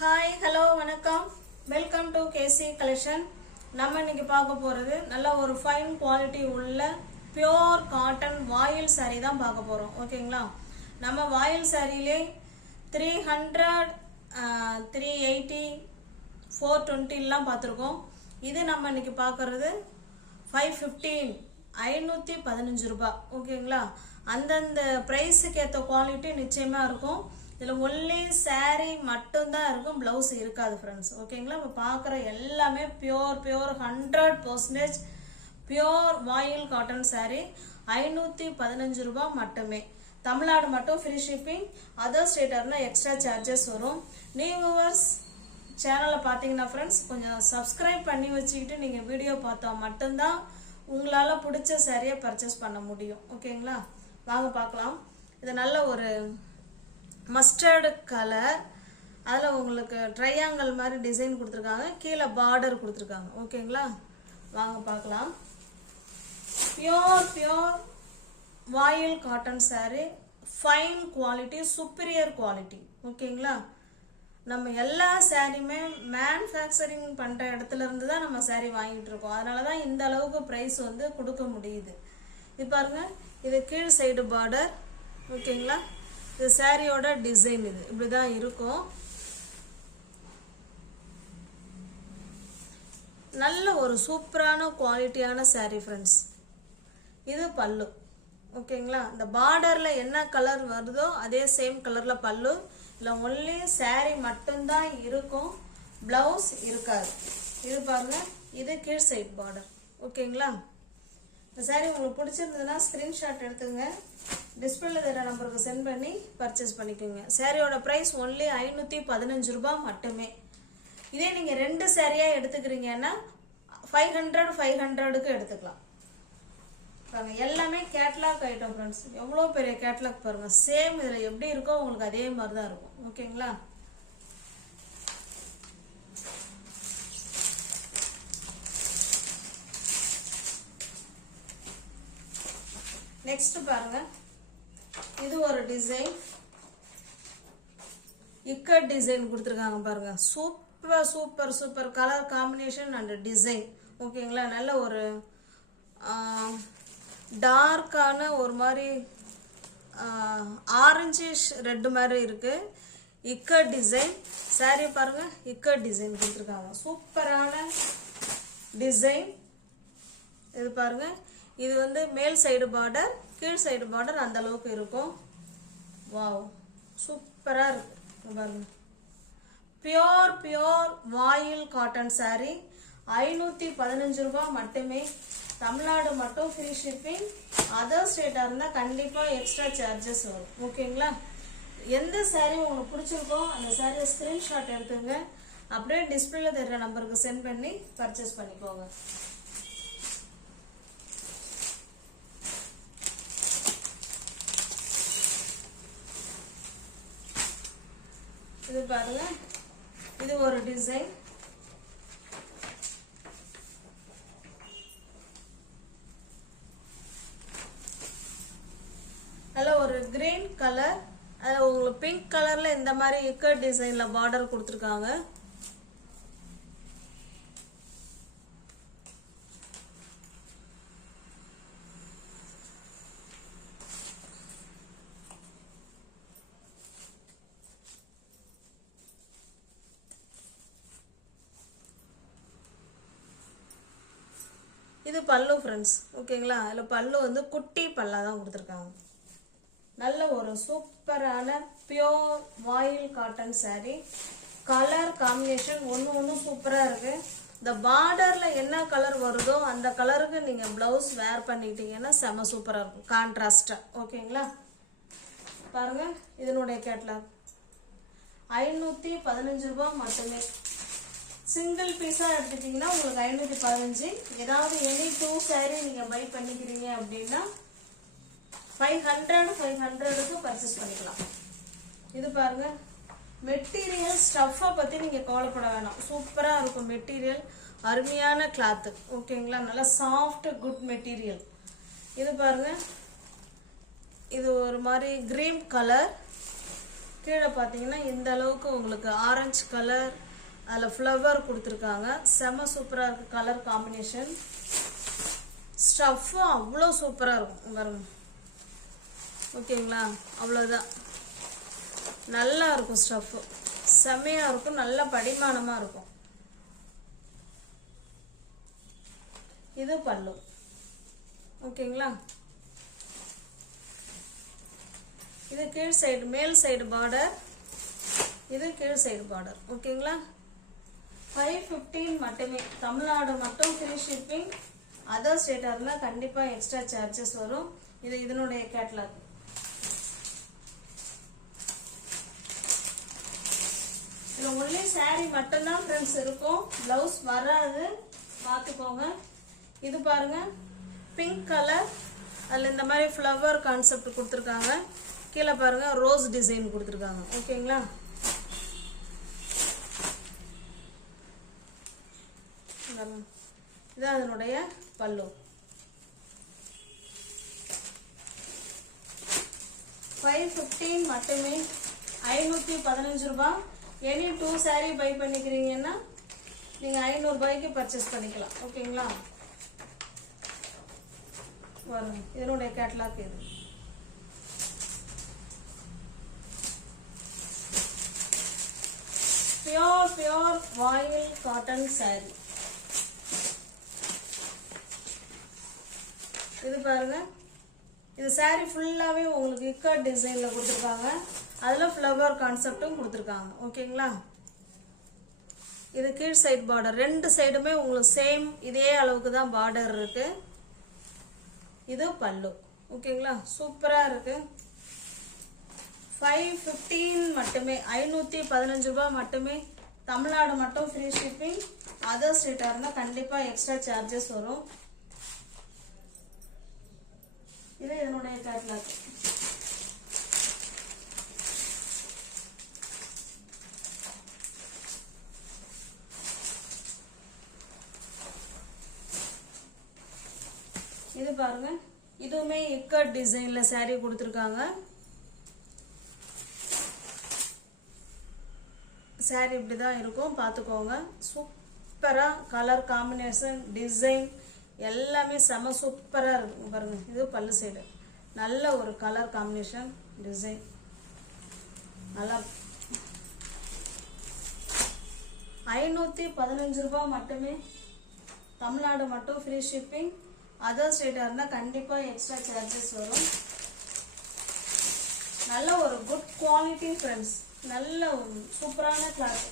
Hi hello வணக்கம் welcome to KC collection. நம்ம இன்னைக்கு பார்க்க போகிறது நல்ல ஒரு ஃபைன் குவாலிட்டி உள்ள பியோர் காட்டன் வாயில் சாரீ தான் பார்க்க போகிறோம். ஓகேங்களா, நம்ம வாயில் சாரியிலே 300 380 420 பார்த்துருக்கோம். இது நம்ம இன்னைக்கு பார்க்கறது 515 515 ரூபாய். ஓகேங்களா, அந்தந்த ப்ரைஸுக்கு ஏற்ற குவாலிட்டி நிச்சயமாக இருக்கும். இதில் ஒன்லி சாரீ மட்டும்தான் இருக்கும், ப்ளவுஸ் இருக்காது ஃப்ரெண்ட்ஸ். ஓகேங்களா, இப்போ பார்க்குற எல்லாமே பியோர் 100% பியோர் வாயில் காட்டன் சாரீ 515 ரூபாய் மட்டுமே. தமிழ்நாடு மட்டும் ஃப்ரீ ஷிப்பிங், அதர் ஸ்டேட்டாக இருந்தால் எக்ஸ்ட்ரா சார்ஜஸ் வரும். நியூ வியூவர்ஸ் சேனலை பார்த்தீங்கன்னா ஃப்ரெண்ட்ஸ் கொஞ்சம் சப்ஸ்கிரைப் பண்ணி வச்சுக்கிட்டு நீங்கள் வீடியோ பார்த்தா மட்டும்தான் உங்களால் பிடிச்ச சாரியை பர்ச்சேஸ் பண்ண முடியும். ஓகேங்களா, வாங்க பார்க்கலாம். இது நல்ல ஒரு மஸ்டர்டு கலர், அதில் உங்களுக்கு ட்ரையாங்கிள் மாதிரி டிசைன் கொடுத்துருக்காங்க, கீழே பார்டர் கொடுத்துருக்காங்க. ஓகேங்களா, வாங்க பார்க்கலாம். பியோர் வாயில் cotton sari, fine quality, superior quality. ஓகேங்களா, நம்ம எல்லா சாரியுமே மேனுஃபேக்சரிங் பண்ணுற இடத்துல இருந்து தான் நம்ம சாரீ வாங்கிட்டு இருக்கோம். அதனால தான் இந்த அளவுக்கு ப்ரைஸ் வந்து கொடுக்க முடியுது. இது பாருங்க, இது கீழ் சைடு பார்டர். ஓகேங்களா, இது சாரியோட டிசைன் இது இப்படிதான் இருக்கும். நல்ல ஒரு சூப்பரான குவாலிட்டியான சாரி ஃப்ரெண்ட்ஸ். இது பல்லு. ஓகேங்களா, இந்த பார்டர்ல என்ன கலர் வருதோ அதே சேம் கலர்ல பல்லு. இல்லை ஒன்லி சாரி மட்டும்தான் இருக்கும், பிளவுஸ் இருக்காது. இது பாருங்க, இது கீழ் சைட் பார்டர். ஓகேங்களா, இந்த சாரி உங்களுக்கு பிடிச்சிருந்ததுன்னா ஸ்கிரீன்ஷாட் எடுத்துங்க, டிஸ்பிளேல தர நம்பருக்கு சென்ட் பண்ணி பர்ச்சேஸ் பண்ணிக்கோங்க. சாரியோட ப்ரைஸ் ஒன்லி 515 ரூபாய் மட்டுமே. இதே நீங்கள் 2 சாரியாக எடுத்துக்கிறீங்கன்னா 500க்கு எடுத்துக்கலாம். பாருங்க, எல்லாமே கேட்லாக் ஐட்டம் ஃப்ரெண்ட்ஸ். எவ்வளோ பெரிய கேட்லாக் பாருங்க. சேம் இதில் எப்படி இருக்கோ உங்களுக்கு அதே மாதிரி தான் இருக்கும். ஓகேங்களா, நெக்ஸ்ட் பாருங்க, இது ஒரு டிசைன், இக்கட் டிசைன் கொடுத்துருக்காங்க பாருங்க. Super colour combination and design. ஓகேங்களா, நல்ல ஒரு டார்க்கான ஒரு மாதிரி ஆரஞ்சிஷ் ரெட் மாதிரி இருக்கு. இக்கட் டிசைன் சாரி பாருங்க, இக்கட் டிசைன் கொடுத்துருக்காங்க. சூப்பரான டிசைன். இது பாருங்க, இது வந்து மேல் சைடு பார்டர், கீழ் சைடு பார்டர் அந்த அளவுக்கு இருக்கும். வாவ், சூப்பரா இருக்கு பாருங்க. பியோர் வாயில் காட்டன் சாரி 515 ரூபாய் மட்டுமே. தமிழ்நாடு மட்டும் ஃப்ரீ ஷிப்பிங், அதர் ஸ்டேட்டா இருந்தா கண்டிப்பா எக்ஸ்ட்ரா சார்ஜஸ் வரும். ஓகேங்களா, எந்த சாரி உங்களுக்கு பிடிச்சிருக்கோ அந்த சாரியை ஸ்கிரீன்ஷாட் எடுத்துங்க, அப்படியே டிஸ்பிளேல தெரியுற நம்பருக்கு சென்ட் பண்ணி பர்ச்சேஸ் பண்ணிக்கோங்க. இது பாருங்க, இது ஒரு டிசைன். நல்ல ஒரு கிரீன் கலர், உங்களுக்கு பிங்க் கலர்ல இந்த மாதிரி இக்கட் டிசைன்ல பார்டர் கொடுத்துருக்காங்க. இது பல்லு ஃப்ரெண்ட்ஸ். ஓகேங்களா, அதில் பல்லு வந்து குட்டி பல்லா தான் கொடுத்துருக்காங்க. நல்ல ஒரு சூப்பரான பியோர் வாயில் காட்டன் சாரி. கலர் காம்பினேஷன் ஒன்று சூப்பராக இருக்கு. இந்த பார்டர்ல என்ன கலர் வருதோ அந்த கலருக்கு நீங்கள் ப்ளவுஸ் வேர் பண்ணிக்கிட்டீங்கன்னா செம சூப்பராக இருக்கும், கான்ட்ராஸ்டா. ஓகேங்களா, பாருங்க, இதனுடைய கேட்லாக் 515 ரூபாய் மட்டுமே. சிங்கிள் பீஸாக எடுத்துட்டிங்கன்னா உங்களுக்கு 515. ஏதாவது எனி 2 சாரீ நீங்கள் பை பண்ணிக்கிறீங்க அப்படின்னா 500க்கு பர்ச்சேஸ் பண்ணிக்கலாம். இது பாருங்க, மெட்டீரியல் ஸ்டஃப்பை பற்றி நீங்கள் கவலைப்பட வேணாம், சூப்பராக இருக்கும் மெட்டீரியல். அருமையான கிளாத்து. ஓகேங்களா, நல்லா சாஃப்ட் குட் மெட்டீரியல். இது பாருங்க, இது ஒரு மாதிரி கிரீன் கலர், கீழே பார்த்தீங்கன்னா இந்த அளவுக்கு உங்களுக்கு ஆரஞ்சு கலர், அதில் ஃப்ளவர் கொடுத்துருக்காங்க. செம்ம சூப்பராக இருக்குது கலர் காம்பினேஷன். ஸ்டஃப்பும் அவ்வளோ சூப்பராக இருக்கும் பாருங்க. ஓகேங்களா, அவ்வளோதான். நல்லா இருக்கும் ஸ்டஃப்பு, செம்மையாக இருக்கும், நல்ல படிமானமாக இருக்கும். இது பல்லு. ஓகேங்களா, இது கீழ் சைடு மேல் சைடு பார்டர், இது கீழ் சைடு பார்டர். ஓகேங்களா, 515 மட்டுமே. தமிழ்நாடு மட்டும் ஃப்ரீ ஷிப்பிங். அதர் ஸ்டேட்டாக இருந்தால் கண்டிப்பாக எக்ஸ்ட்ரா சார்ஜஸ் வரும். இது இதனுடைய கேட்லாக். இதில் ஒன்லி saree மட்டும்தான் ஃப்ரெண்ட்ஸ் இருக்கும், ப்ளவுஸ் வராது, பார்த்துக்கோங்க. இது பாருங்க, பிங்க் கலர், அதில் இந்த மாதிரி ஃப்ளவர் கான்செப்ட் கொடுத்துருக்காங்க. கீழே பாருங்க ரோஸ் டிசைன் கொடுத்துருக்காங்க. ஓகேங்களா, இதான் அதனுடைய பல்லு. 515 மட்டுமே, 515 ரூபாய். எனி 2 saree பை பண்ணிக்கிறீங்கன்னா நீங்கள் 500 ரூபாய்க்கு பர்ச்சேஸ் பண்ணிக்கலாம். ஓகேங்களா, வரும் இதனுடைய கேட்லாக். இது பியோர் வாயில் காட்டன் saree. இது பாருங்க, இது saree ஃபுல்லாகவே உங்களுக்கு இக்கட் டிசைனில் கொடுத்துருக்காங்க. அதில் ஃப்ளவர் கான்செப்டும் கொடுத்துருக்காங்க. ஓகேங்களா, இது கீழ் சைடு பார்டர், 2 சைடுமே உங்களுக்கு சேம் இதே அளவுக்கு தான் பார்டர் இருக்கு. இது பல்லு. ஓகேங்களா, சூப்பராக இருக்கு. 515 மட்டுமே, 515 ரூபாய் மட்டுமே. தமிழ்நாடு மட்டும் ஃப்ரீ ஷிப்பிங். அதர் ஸ்டேட்டாக இருந்தால் கண்டிப்பாக எக்ஸ்ட்ரா சார்ஜஸ் வரும். இது இதனுடைய கேட்லாக். இது பாருங்க, இதுவுமே இக்கட் டிசைன்ல saree கொடுத்துருக்காங்க. saree இப்படிதான் இருக்கும், பார்த்துக்கோங்க. சூப்பரா கலர் காம்பினேஷன், டிசைன் எல்லாமே செம சூப்பரா இருக்கும் பாருங்க. இது பல்லு சைடு, நல்ல ஒரு கலர் காம்பினேஷன், டிசைன் நல்லா. 515 ரூபாய் மட்டுமே. தமிழ்நாடு மட்டும் ஃப்ரீ ஷிப்பிங். அதர் ஸ்டேட்டாக இருந்தால் கண்டிப்பாக எக்ஸ்ட்ரா சார்ஜஸ் வரும். நல்ல ஒரு குட் குவாலிட்டி ஃப்ரெண்ட்ஸ், நல்ல ஒரு சூப்பரான கிளாத்,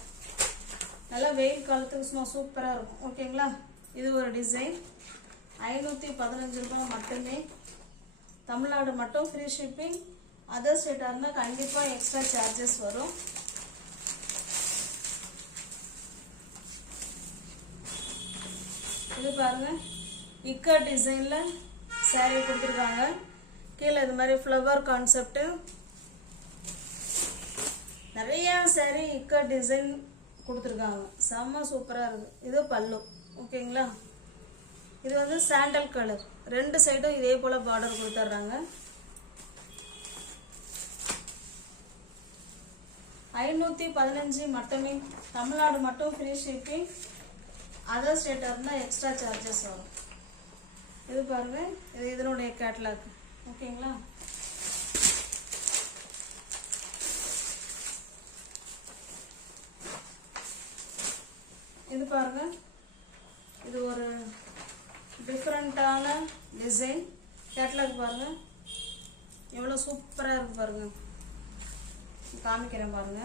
நல்ல வெயில் காலத்துக்கு சும்மா சூப்பராக இருக்கும். ஓகேங்களா, இது ஒரு டிசைன். 515 ரூபாய் மட்டுமே. தமிழ்நாடு மட்டும் ஃப்ரீ ஷிப்பிங். அதர் ஸ்டேட்டாக இருந்தால் கண்டிப்பாக எக்ஸ்ட்ரா சார்ஜஸ் வரும். இது பாருங்க, இக்கட் டிசைன்ல saree கொடுத்துருக்காங்க. கீழே இது மாதிரி ஃப்ளவர் கான்செப்ட். நிறைய saree இக்கட் டிசைன் கொடுத்துருக்காங்க, செம்ம சூப்பராக இருக்கு. இது பல்லு. ஓகேங்களா, இது வந்து சாண்டல் கலர், 2 சைடும் இதே போல பார்டர் கொடுத்துட்றாங்க. 515 மட்டுமே. தமிழ்நாடு மட்டும் ஃப்ரீ ஷிப்பிங். அதர் ஸ்டேட்டாக இருந்தால் எக்ஸ்ட்ரா சார்ஜஸ் வரும். இது பாருங்க, இது இதனுடைய கேட்லாக். ஓகேங்களா, இது பாருங்க, இது ஒரு டிஃப்ரெண்டான டிசைன். கேட்லாக் பாருங்க எவ்வளோ சூப்பராக இருக்கு பாருங்க. காமிக்கிறேன் பாருங்க.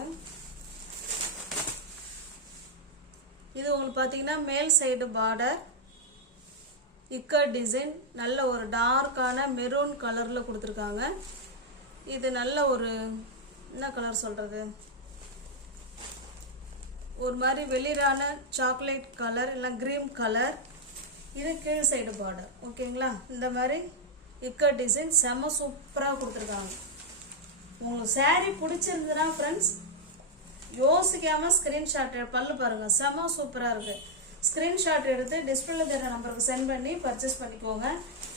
இது உங்களுக்கு பார்த்தீங்கன்னா மேல் சைடு பார்டர், இக்கட் டிசைன், நல்ல ஒரு டார்க்கான மெரூன் கலரில் கொடுத்துருக்காங்க. இது நல்ல ஒரு என்ன கலர் சொல்கிறது, ஒரு மாதிரி வெளிரான சாக்லேட் கலர் இல்லை கிரீன் கலர். இது கீழ் சைடு பார்டர். ஓகேங்களா, இந்த மாதிரி இக்கட் டிசைன் செம்ம சூப்பராக கொடுத்துருக்காங்க. உங்களுக்கு saree பிடிச்சிருந்ததுன்னா ஃப்ரெண்ட்ஸ் யோசிக்காமல் ஸ்க்ரீன்ஷாட் பல்லு பாருங்கள், செம்ம சூப்பராக இருக்குது. ஸ்க்ரீன்ஷாட் எடுத்து டிஸ்பிளேல தர நம்பருக்கு சென்ட் பண்ணி பர்ச்சேஸ் பண்ணிக்கோங்க.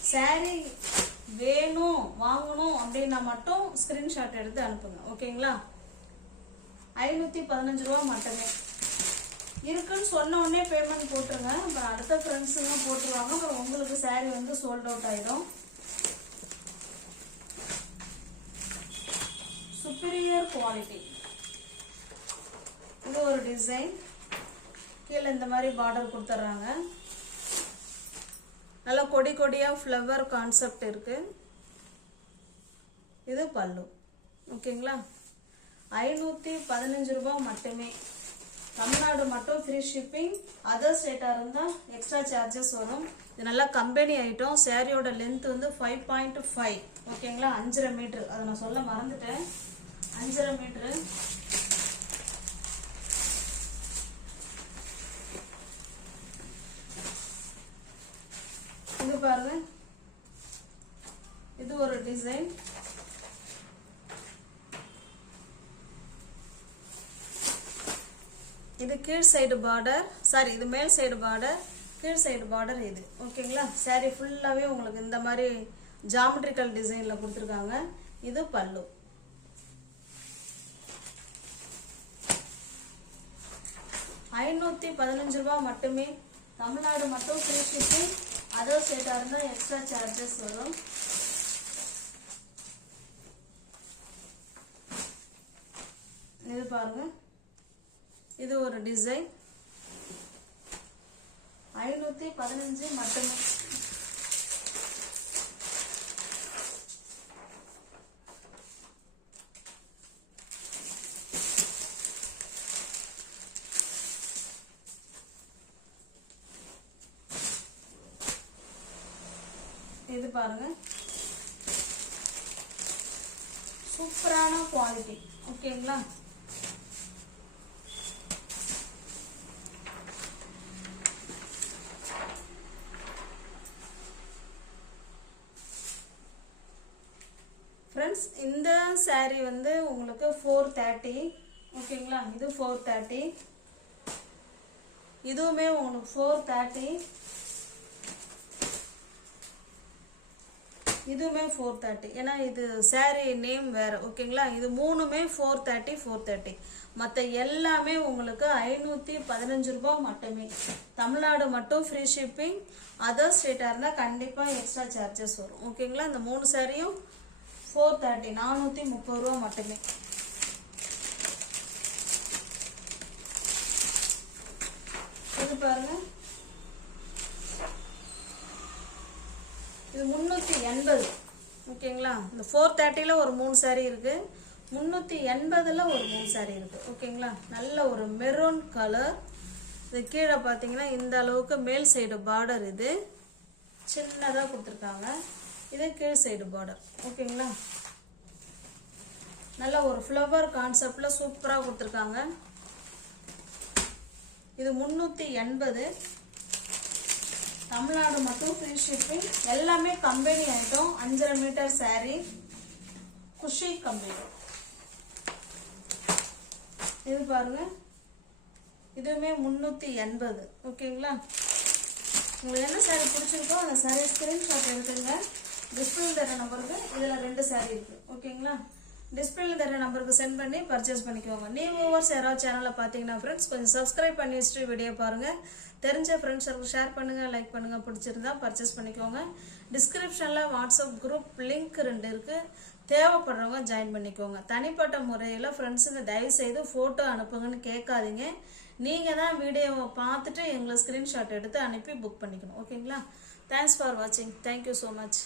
saree வேணும் வாங்கணும் அப்படின்னா மட்டும் ஸ்க்ரீன்ஷாட் எடுத்து அனுப்புங்க. ஓகேங்களா, 515 ரூபா மட்டுமே. இருக்குன்னு சொன்ன உடனே பேமெண்ட் போட்டுருங்க. அப்புறம் அடுத்த ஃப்ரெண்ட்ஸுங்க போட்டுருவாங்க. அப்புறம் உங்களுக்கு saree வந்து சோல்ட் அவுட் ஆயிடும். Superior quality. இது ஒரு டிசைன். கீழே இந்த மாதிரி பார்டர் கொடுத்துட்றாங்க. நல்லா கொடி கொடியா ஃப்ளவர் கான்செப்ட் இருக்கு. இது பல்லு. ஓகேங்களா? 515 ரூபா மட்டுமே. தமிழ்நாடு மட்டும் ஃப்ரீ ஷிப்பிங். அதர் ஸ்டேட்டா இருந்தா எக்ஸ்ட்ரா சார்ஜஸ் வரும். இது நல்லா கம்பெனி ஐட்டம். சாரியோட லென்த் வந்து 5.5. ஓகேங்களா? 5.5 மீட்டர். அதை நான் சொல்ல மறந்துட்டேன். 5.5 மீட்டர். இது பாருங்க. இது ஒரு டிசைன். இது கீழ் சைடு பார்டர். சாரி, இது மேல் சைடு பார்டர், கீழ் சைடு பார்டர் இது. ஓகேங்களா? saree ஃபுல்லாவே உங்களுக்கு இந்த மாதிரி ஜாமெட்ரிக்கல் டிசைன்ல கொடுத்துருக்காங்க. இது பல்லு. ₹515 மட்டுமே. தமிழ்நாடு மட்டும் ஃப்ரீ ஷிப்பிங். அதர் ஸ்டேட்டா இருந்தா எக்ஸ்ட்ரா சார்ஜஸ் வரும். இது பாருங்க. இது ஒரு டிசைன். 515 மட்டுமே. இது பாருங்க. சூப்பரான குவாலிட்டி. ஓகேங்களா? ஃப்ரெண்ட்ஸ், இந்த saree வந்து உங்களுக்கு 430. ஓகேங்களா? இது 430. இதுவுமே உங்களுக்கு 430. இதுவுமே 430. ஏன்னா இது saree நேம் வேற. ஓகேங்களா? இது மூணுமே 430. மற்ற எல்லாமே உங்களுக்கு 515 ரூபா மட்டுமே. தமிழ்நாடு மட்டும் ஃப்ரீ ஷிப்பிங். அதர் ஸ்டேட்டா இருந்தா கண்டிப்பா எக்ஸ்ட்ரா சார்ஜஸ் வரும். ஓகேங்களா? இந்த 3 சாரியும் 430, 430 ரூபா மட்டுமே. இது பாருங்க. இது 380. ஓகேங்களா? இந்த 430ல ஒரு 3 saree இருக்கு. 380ல ஒரு 3 saree இருக்கு. ஓகேங்களா? நல்ல ஒரு மெரூன் கலர். இது கீழே பார்த்தீங்கன்னா இந்த அளவுக்கு மேல் சைடு பார்டர். இது சின்னதா கொடுத்துருக்காங்க. இது கீழ் சைடு பார்டர். ஓகேங்களா? நல்ல ஒரு ஃப்ளவர் கான்செப்ட்ல சூப்பரா கொடுத்துருக்காங்க. இது 380. தமிழ்நாடு மட்டும் ஃப்ரீ ஷிப்பிங். எல்லாமே company item. 5.5 metre saree. Khushi company. இது பாருங்க. இதுவுமே 380. ஓகேங்களா? உங்களுக்கு என்ன saree பிடிச்சிருக்கோ அந்த saree ஸ்கிரீன்ஷாட் எடுத்துங்க. டிஸ்பிளே தர நம்பருக்கு இதுல 2 saree இருக்கு. ஓகேங்களா? டிஸ்பிளேல தர நம்பருக்கு சென்ட் பண்ணி பர்ச்சேஸ் பண்ணிக்கோங்க. நீ ஓவர்ஸ் யாராவது சேனலை பார்த்தீங்கன்னா ஃப்ரெண்ட்ஸ் கொஞ்சம் சப்ஸ்கிரைப் பண்ணி வச்சுட்டு வீடியோ பாருங்க. தெரிஞ்ச ஃப்ரெண்ட்ஸுக்கு ஷேர் பண்ணுங்க, லைக் பண்ணுங்க. பிடிச்சிருந்தா பர்ச்சேஸ் பண்ணிக்கோங்க. டிஸ்கிரிப்ஷன்ல வாட்ஸ்அப் குரூப் லிங்க் 2 இருக்கு. தேவைப்படுறவங்க ஜாயின் பண்ணிக்கோங்க. தனிப்பட்ட முறையில் ஃப்ரெண்ட்ஸுங்க தயவு செய்து ஃபோட்டோ அனுப்புங்கன்னு கேட்காதீங்க. நீங்கள் தான் வீடியோவை பார்த்துட்டு எங்களை ஸ்க்ரீன்ஷாட் எடுத்து அனுப்பி புக் பண்ணிக்கணும். ஓகேங்களா? தேங்க்ஸ் ஃபார் வாட்சிங். Thank you so much.